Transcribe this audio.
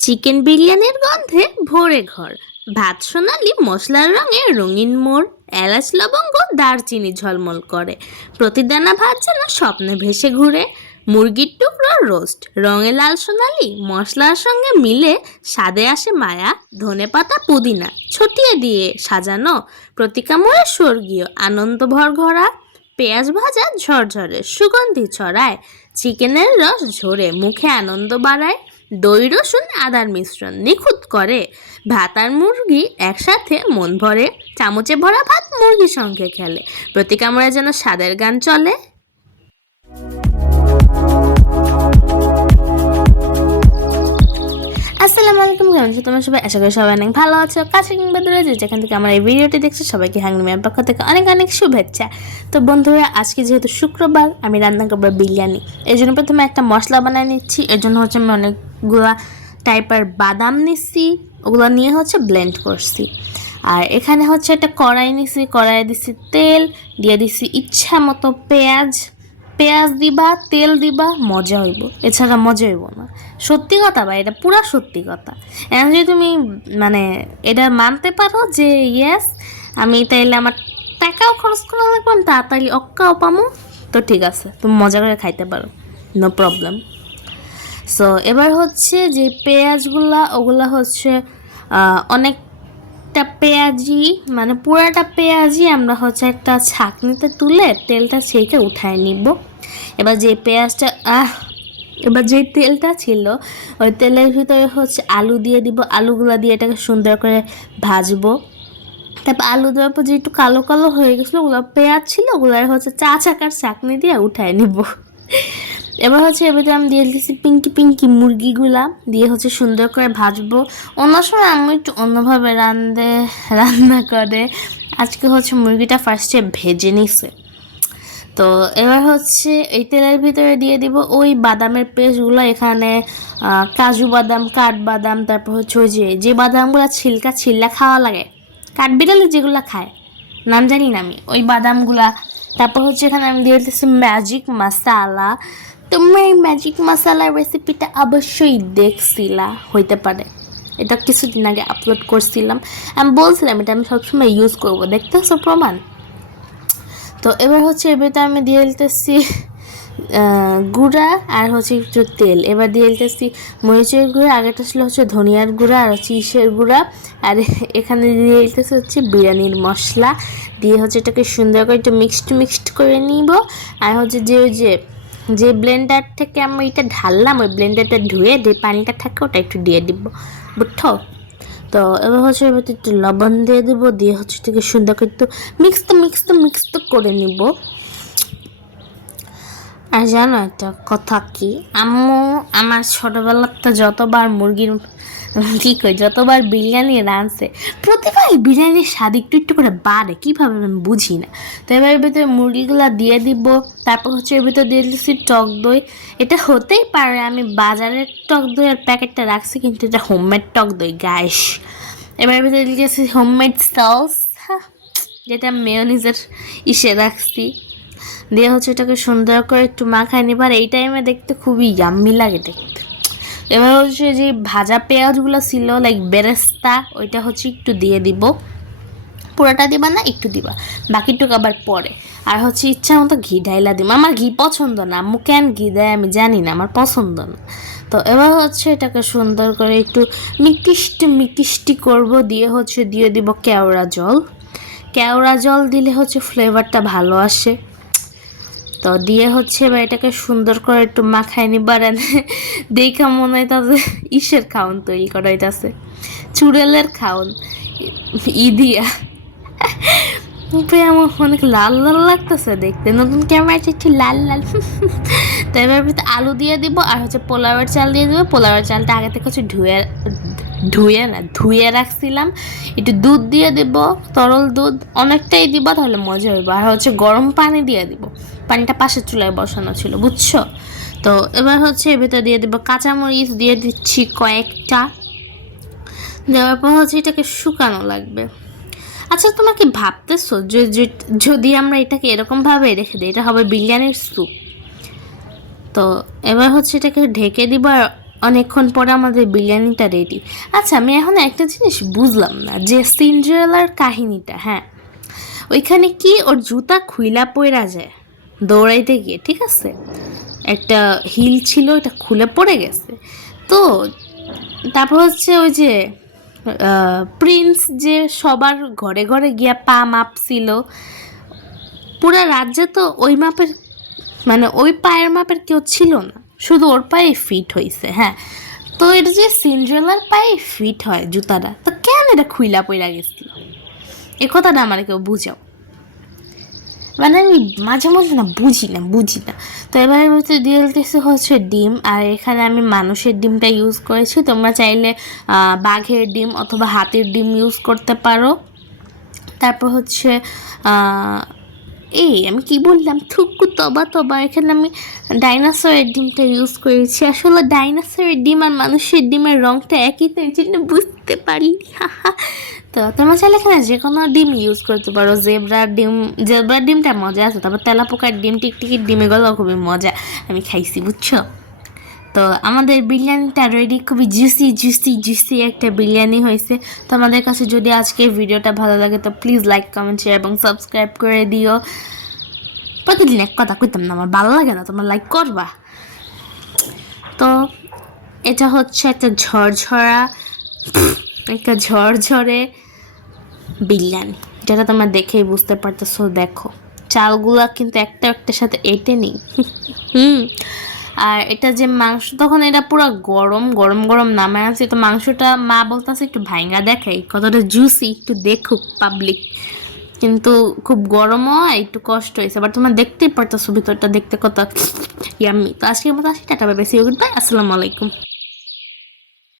Chicken বিরিয়ানির গন্ধে ভরে ঘর, ভাত সোনালি মশলার রঙে রঙিন মোড়, এলাচ লবঙ্গ দারচিনি ঝলমল করে, প্রতিদানা ভাত যেন স্বপ্নে ভেসে ঘুরে। মুরগির টুকরো রোস্ট রঙে লাল সোনালি মশলার সঙ্গে মিলে স্বাদে আসে মায়া, ধনেপাতা পুদিনা ছটিয়ে দিয়ে সাজানো, প্রতি কামড়ে স্বর্গীয় আনন্দ ভর ঘরা। পেঁয়াজ ভাজা ঝরঝরে সুগন্ধি ছড়ায়, চিকেনের রস ঝরে মুখে আনন্দ বাড়ায়, দই রসুন আদার মিশ্রণ নিখুঁত করে, ভাত আর মুরগি একসাথে মন ভরে, চামচে ভরা ভাত মুরগির সঙ্গে খেলে, প্রতি কামড়ে যেন স্বাদের গান চলে। আসসালামু আলাইকুম, কেমন আছো তোমরা সবাই? আশা করি সবাই অনেক ভালো আছো। কাছে কিংবা দূরে যেখান থেকে আমার এই ভিডিওটি দেখছো সবাইকে হাংনিমের পক্ষ থেকে অনেক অনেক শুভেচ্ছা। তো বন্ধুরা, আজকে যেহেতু শুক্রবার, আমি রান্না করবো বিরিয়ানি। এই জন্য প্রথমে একটা মশলা বানিয়ে নিচ্ছি। এর জন্য হচ্ছে আমি অনেকগুলা টাইপের বাদাম নিচ্ছি, ওগুলো নিয়ে হচ্ছে ব্লেন্ড করছি। আর এখানে হচ্ছে একটা কড়াই নিছি, কড়াইয়ে দিছি তেল, দিয়ে দিছি ইচ্ছা মতো পেঁয়াজ। পেঁয়াজ দিবা, তেল দিবা, মজা হইব, এছাড়া মজা হইব না। সত্যি কথা বা এটা পুরা সত্যি কথা। এখন যদি তুমি মানে এটা মানতে পারো যে ইয়েস আমি তাইলে আমার টাকাও খরচ করা লাগবে, আমি তাড়াতাড়ি অক্কাও পামো, তো ঠিক আছে, তুমি মজা করে খাইতে পারো, নো প্রবলেম। সো এবার হচ্ছে যে পেঁয়াজগুলা ওগুলা হচ্ছে অনেকটা পেঁয়াজি, মানে পুরাটা পেঁয়াজি আমরা হচ্ছে একটা ছাঁকনিতে তুলে তেলটা ছেঁকে উঠায় নিব। এবার যে পেঁয়াজটা এবার যে তেলটা ছিল ওই তেলের ভিতরে হচ্ছে আলু দিয়ে দিব, আলুগুলো দিয়ে এটাকে সুন্দর করে ভাজবো। তারপর আলু দেওয়ার পর যে একটু কালো কালো হয়ে গেছিলো, ওগুলো পেঁয়াজ ছিল, ওগুলো হচ্ছে চা ছাকার চাকনি দিয়ে উঠায় নিব। এবার হচ্ছে এবার আমি দিয়ে দিচ্ছি পিঙ্কি পিঙ্কি মুরগিগুলা দিয়ে হচ্ছে সুন্দর করে ভাজবো। অন্য সময় আমি একটু অন্যভাবে রান্না করে, আজকে হচ্ছে মুরগিটা ফার্স্টে ভেজে নিছে। তো এবার হচ্ছে এই তেলের ভিতরে দিয়ে দিব ওই বাদামের পেস্টগুলো। এখানে কাজু বাদাম, কাঠবাদাম, তারপর হচ্ছে ওই যে বাদামগুলো ছিল্লা খাওয়া লাগে, কাঠবিড়ালি যেগুলো খায়, নাম জানি না আমি, ওই বাদামগুলা। তারপর হচ্ছে এখানে আমি দিয়ে দিচ্ছি ম্যাজিক মশালা। তোমরা এই ম্যাজিক মশালার রেসিপিটা অবশ্যই দেখছিলা হইতে পারে, এটা কিছুদিন আগে আপলোড করছিলাম। আমি বলছিলাম এটা আমি সবসময় ইউজ করবো, দেখতেছো প্রমাণ। তো এবার হচ্ছে এবারে আমি দিয়ে দিতেছি গুঁড়া আর হচ্ছে একটু তেল। এবার দিয়ে দিতেছি মরিচের গুঁড়া, আগেটা ছিল হচ্ছে ধনিয়ার গুঁড়া আর হচ্ছে ইসের গুঁড়া, আর এখানে দিয়ে দিতেছি হচ্ছে বিরিয়ানির মশলা। দিয়ে হচ্ছে এটাকে সুন্দর করে একটু মিক্সড করে নিব। আর হচ্ছে যে ব্লেন্ডার থেকে আমি এটা ঢাললাম, ওই ব্লেন্ডারটা ধুয়ে যে পানিটা থাকে ওটা একটু দিয়ে দিব, বুঝছো? তো এবার হচ্ছে এবার একটু লবণ দিয়ে দেবো, দিয়ে হচ্ছে এটাকে সুন্দর করে একটু মিক্স করে নিব। আর জানো একটা কথা কি, আম্মু আমার ছোটোবেলাতে যতবার বিরিয়ানি রাঁধছে, প্রতিবার বিরিয়ানির স্বাদ একটু একটু করে বাড়ে, কীভাবে আমি বুঝি না। তো এবার এর ভিতরে মুরগিগুলো দিয়ে দিব। তারপর হচ্ছে এর ভিতরে দিয়ে দিচ্ছি টক দই। এটা হতেই পারে আমি বাজারের টক দইয়ের প্যাকেটটা রাখছি, কিন্তু এটা হোমমেড টক দই গাইস। এবার এর ভিতরে দিয়েছি হোমমেড সস, যেটা মেয়োনিজের রাখছি। দিয়ে হচ্ছে এটাকে সুন্দর করে একটু মাখায় নিবার। এই টাইমে দেখতে খুবই ইয়াম্মি লাগে দেখতে। এবার হচ্ছে যে ভাজা পেঁয়াজগুলো ছিল লাইক বেরেস্তা, ওইটা হচ্ছে একটু দিয়ে দিব। পুরোটা দিবা না, একটু দিবা, বাকিটুকু আবার পরে। আর হচ্ছে ইচ্ছা মতো ঘি ঢাইলা দিব, আমার ঘি পছন্দ না, আম্মু কেন ঘি দেয় আমি জানি না, আমার পছন্দ না। তো এবার হচ্ছে এটাকে সুন্দর করে একটু মিষ্টি করব। দিয়ে হচ্ছে দিয়ে দিব কেওড়া জল দিলে হচ্ছে ফ্লেভারটা ভালো আসে। তো দিয়ে হচ্ছে এবার এটাকে সুন্দর করে একটু মাখায় নিবার। দেখা মনে হয় তাদের ইসের খাওন তৈরি করা হইতাছে, চুড়েলের খাওন দিয়া। আমার অনেক লাল লাল লাগতেছে দেখতে, নতুন ক্যামেরাটা একটু লাল লাল। তো এবার আলু দিয়ে দিব আর হচ্ছে পোলাওয়ের চাল দিয়ে দেবো। পোলাওয়ের চালটা আগে থেকে হচ্ছে ধুয়ে রাখছিলাম। একটু দুধ দিয়ে দিব, তরল দুধ অনেকটাই দিব, তাহলে মজা হইব। আর হচ্ছে গরম পানি দিয়ে দিব, পানিটা পাশের চুলায় বসানো ছিল, বুঝছো? তো এবার হচ্ছে এর ভিতরে দিয়ে দিব কাঁচামরিচ, দিয়ে দিচ্ছি কয়েকটা। দেওয়ার পর হচ্ছে এটাকে শুকানো লাগবে। আচ্ছা, তোমরা কি ভাবতেছো যদি আমরা এটাকে এরকমভাবে রেখে দিই, এটা হবে বিরিয়ানির স্যুপ? তো এবার হচ্ছে এটাকে ঢেকে দিব আর অনেকক্ষণ পরে আমাদের বিরিয়ানিটা রেডি। আচ্ছা, আমি এখন একটা জিনিস বুঝলাম না, যে সিন্ড্রেলার কাহিনীটা, হ্যাঁ ওইখানে কি ওর জুতা খুইলা পইরা যায় দৌড়াইতে গিয়ে, ঠিক আছে, একটা হিল ছিল এটা খুলে পড়ে গেছে। তো তারপর হচ্ছে ওই যে প্রিন্স যে সবার ঘরে ঘরে গিয়া পা মাপছিল, পুরা রাজ্যে তো ওই মাপের মানে ওই পায়ের মাপের কেউ ছিল না, শুধু ওর পায়ে ফিট হয়েছে। হ্যাঁ, তো এটা যে সিন্ড্রেলার পায়ে ফিট হয় জুতাটা, তো কেন এটা খুইলা পইরা গেছিল, এ কথাটা আমার কেউ বুঝাও। মানে আমি মাঝে মধ্যে না বুঝি না। তো এবার হচ্ছে দিয়ে দিতেছে হচ্ছে ডিম, আর এখানে আমি মানুষের ডিমটা ইউজ করেছি, তোমরা চাইলে বাঘের ডিম অথবা হাতির ডিম ইউজ করতে পারো। তারপর হচ্ছে এই আমি কি বললাম, থুকু তবা এখানে আমি ডাইনোসরের ডিমটা ইউজ করেছি। আসলে ডাইনোসরের ডিম আর মানুষের ডিমের রঙটা একই, তো এই জন্য বুঝতে পারিনি। তো তোমরা চাইলে এখানে যে কোনো ডিম ইউজ করতে পারো। জেব্রার ডিমটা মজা আছে, তারপর তেলাপোকার ডিম, টিকটিকির ডিম, এগুলো খুবই মজা, আমি খাইছি, বুঝছো। তো আমাদের বিরিয়ানিটা রেডি, খুবই জুসি একটা বিরিয়ানি হয়েছে। তো আমাদের কাছে যদি আজকের ভিডিওটা ভালো লাগে তো প্লিজ লাইক, কমেন্ট, শেয়ার এবং সাবস্ক্রাইব করে দিও। প্রতিদিন এক কথা কইতাম না, আমার ভালো লাগে না, তোমরা লাইক করবা। তো এটা হচ্ছে একটা ঝরঝরে বিরিয়ানি, যেটা তোমরা দেখেই বুঝতে পারতেছো। দেখো চালগুলা কিন্তু একটা একটার সাথে এঁটে নেই। আর এটা যে মাংস, তখন এটা পুরো গরম নামায় আছে, তো মাংসটা মা বলতেছে একটু ভাইঙ্গা দেখাই, কতটা জুসি একটু দেখুক পাবলিক, কিন্তু খুব গরমও হয়, একটু কষ্ট হয়েছে। আবার তোমরা দেখতেই পারতেছো ভিতরটা দেখতে কত ইয়াম্মি। তো আজকের মতো আসি, ta ta, bye bye, see you, goodbye, আসসালামু আলাইকুম।